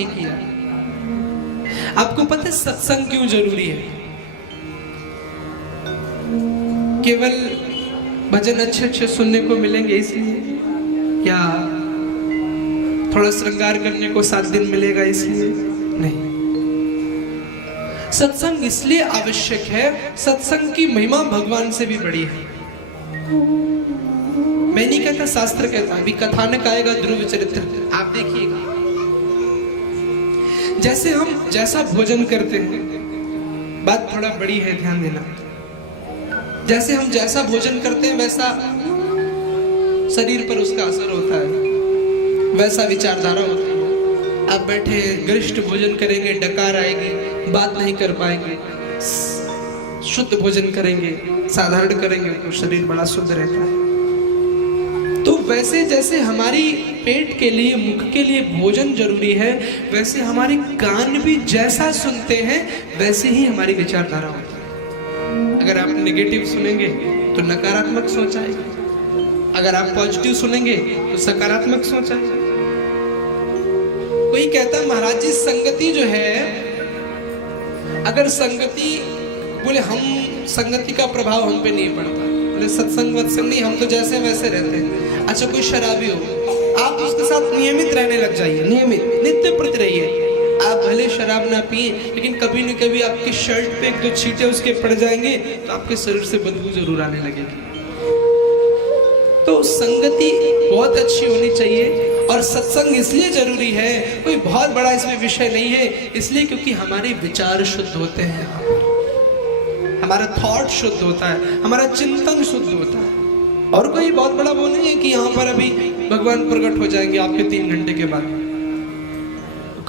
नहीं किया। आपको पता है सत्संग क्यों जरूरी है? केवल भजन अच्छे अच्छे सुनने को मिलेंगे इसलिए, या थोड़ा श्रृंगार करने को 7 दिन मिलेगा इसलिए? नहीं। सत्संग इसलिए आवश्यक है, सत्संग की महिमा भगवान से भी बड़ी है। मैं नहीं कहता, शास्त्र कहता। अभी कथानक आएगा ध्रुव चरित्र, आप देखिएगा। जैसे हम जैसा भोजन करते हैं, बात थोड़ा बड़ी है, ध्यान देना। जैसे हम जैसा भोजन करते हैं वैसा शरीर पर उसका असर होता है, वैसा विचारधारा होती है। आप बैठे गरिष्ठ भोजन करेंगे, डकार आएगी, बात नहीं कर पाएंगे। शुद्ध भोजन करेंगे, साधारण करेंगे, तो शरीर बड़ा शुद्ध रहता है। तो वैसे जैसे हमारी पेट के लिए, मुख के लिए भोजन जरूरी है, वैसे हमारे कान भी जैसा सुनते हैं वैसे ही हमारी विचारधारा होती है। अगर आप नेगेटिव सुनेंगे तो नकारात्मक सोच आएगी, अगर आप पॉजिटिव सुनेंगे तो सकारात्मक सोच आएगी। कोई कहता महाराज जी संगति जो है, अगर संगति, बोले हम संगति का प्रभाव हम पे नहीं पड़ता, बोले सत्संग वत्संग नहीं, हम तो जैसे वैसे रहते हैं। अच्छा कोई शराबी हो, आप उसके साथ नियमित रहने लग जाइए, नियमित नित्य प्रति रहिए। आप भले शराब ना पिए, लेकिन कभी न कभी आपकी शर्ट पे 1-2 छींटे उसके पड़ जाएंगे तो आपके शरीर से बदबू जरूर आने लगेगी। तो संगति बहुत अच्छी होनी चाहिए। और सत्संग इसलिए जरूरी है, कोई बहुत बड़ा इसमें विषय नहीं है, इसलिए क्योंकि हमारे विचार शुद्ध होते हैं, हमारा थॉट शुद्ध होता है, हमारा चिंतन शुद्ध होता है। और कोई बहुत बड़ा वो नहीं है कि यहाँ पर अभी भगवान प्रकट हो जाएंगे आपके 3 घंटे के बाद।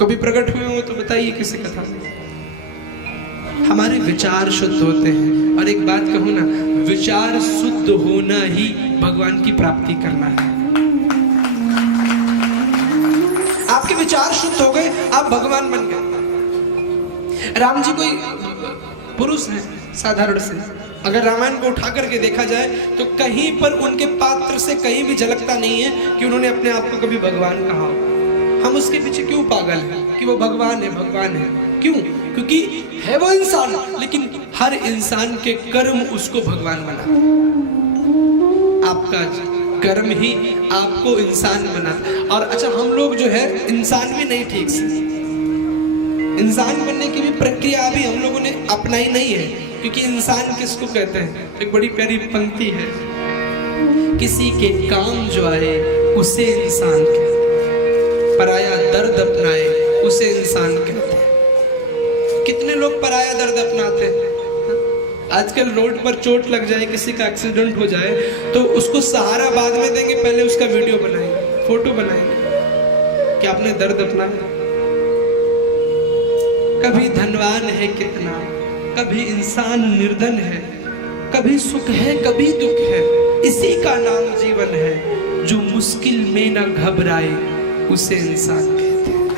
कभी प्रकट हुए हो तो बताइए किसी कथा में। हमारे विचार शुद्ध होते हैं। और एक बात कहूँ ना, विचार शुद्ध होना ही भगवान की प्राप्ति करना है। आपके विचार शुद्ध हो गए, आप भगवान बन गए। राम जी कोई पुरुष है साधारण से, अगर रामायण को उठा करके देखा जाए तो कहीं पर उनके पात्र से कहीं भी झलकता नहीं है कि उन्होंने अपने आप को कभी भगवान कहा। हम उसके पीछे क्यों पागल हैं कि वो भगवान है, भगवान है? क्यों? क्योंकि है वो इंसान, लेकिन हर इंसान के कर्म उसको भगवान बना। आपका कर्म ही आपको इंसान बना। और अच्छा, हम लोग जो है इंसान भी नहीं ठीक से, इंसान बनने की भी प्रक्रिया अभी हम लोगों ने अपनाई नहीं है। क्योंकि इंसान किसको कहते हैं? एक बड़ी प्यारी पंक्ति है, किसी के काम जो आए उसे इंसान कहते हैं, पराया दर्द अपनाए उसे इंसान कहते हैं। कितने लोग पराया दर्द अपनाते हैं? आजकल रोड पर चोट लग जाए, किसी का एक्सीडेंट हो जाए तो उसको सहारा बाद में देंगे, पहले उसका वीडियो बनाएंगे, फोटो बनाएंगे कि आपने दर्द अपनाया। कभी धनवान है कितना, कभी इंसान निर्धन है, कभी सुख है कभी दुख है, इसी का नाम जीवन है। जो मुश्किल में न घबराए उसे इंसान कहते हैं।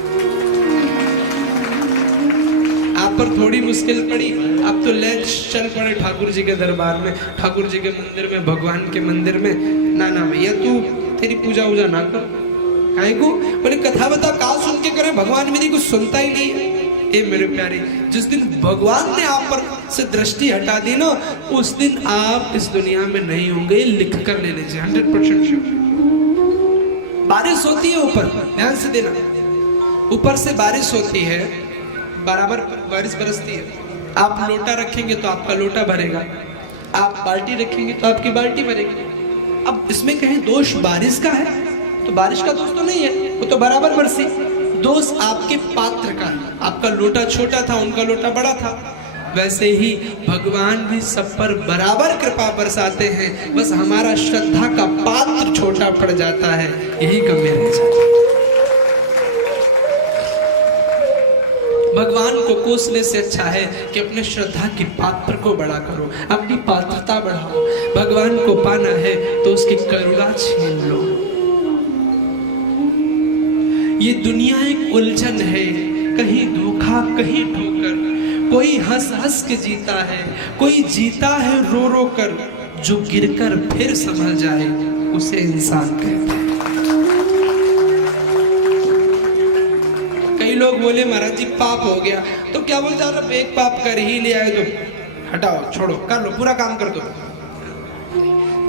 आप पर थोड़ी मुश्किल पड़ी, आप तो ले चल पड़े ठाकुर जी के दरबार में, ठाकुर जी के मंदिर में, भगवान के मंदिर में। ना ना भैया, तू तेरी पूजा वूजा ना कर। काहे को? बोले कथा बता का सुन के करे, भगवान मेरी कुछ सुनता ही नहीं है। ए मेरे प्यारे, जिस दिन भगवान ने आप पर से दृष्टि हटा दी ना, उस दिन आप इस दुनिया में नहीं होंगे, लिख कर ले लीजिए, 100% श्योर। बारिश होती है ऊपर, ध्यान से देना, ऊपर से बारिश होती है, बराबर बारिश बरसती है। आप लोटा रखेंगे तो आपका लोटा भरेगा, आप बाल्टी रखेंगे तो आपकी बाल्टी भरेगी। अब इसमें कहीं दोष बारिश का है तो बारिश का दोष तो नहीं है, वो तो बराबर बरसी। दोष आपके पात्र का है, आपका लोटा छोटा था, उनका लोटा बड़ा था। वैसे ही भगवान भी सब पर बराबर कृपा बरसाते हैं, बस हमारा श्रद्धा का पात्र छोटा पड़ जाता है, यही कमी रह जाती है। भगवान को कोसने से अच्छा है कि अपने श्रद्धा की पात्र को बड़ा करो, अपनी पात्रता बढ़ाओ। भगवान को पाना है तो उसकी करुणा छीन लो। ये दुनिया एक उलझन है, कहीं धोखा कहीं ठोकर। कोई हंस हंस के जीता है, कोई जीता है रो रो कर। जो गिरकर फिर संभल जाए उसे इंसान कहते हैं। कई कई लोग बोले महाराज जी पाप हो गया, तो क्या बोलते हैं, एक पाप कर ही लिया है तो हटाओ, छोड़ो, कर लो, पूरा काम कर दो।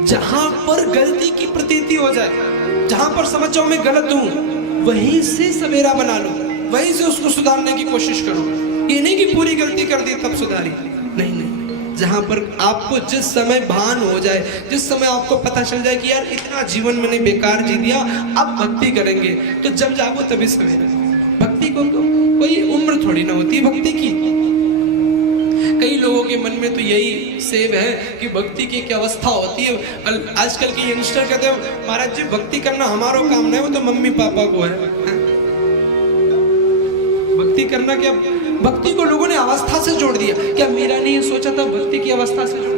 जहां पर गलती की प्रतीति हो जाए, जहां पर समझ जाओ मैं गलत हूं, वहीं से सवेरा बना लो, वहीं से उसको सुधारने की कोशिश करो। ये नहीं कि पूरी गलती कर दी तब सुधारी, नहीं नहीं, जहां पर आपको जिस समय भान हो जाए, जिस समय आपको पता चल जाए कि यार इतना जीवन मैंने बेकार जी दिया, अब भक्ति करेंगे, तो जब जागो तभी सवेरा। भक्ति को कोई उम्र थोड़ी ना होती भक्ति की। कई लोगों के मन में तो यही सेव है कि भक्ति की क्या अवस्था होती है। आजकल के यंगस्टर कहते हैं महाराज जी भक्ति करना हमारा काम नहीं, वो तो मम्मी पापा को है। भक्ति करना क्या, भक्ति को लोगों ने अवस्था से जोड़ दिया। क्या मीरा ने ये सोचा था भक्ति की अवस्था से जोड़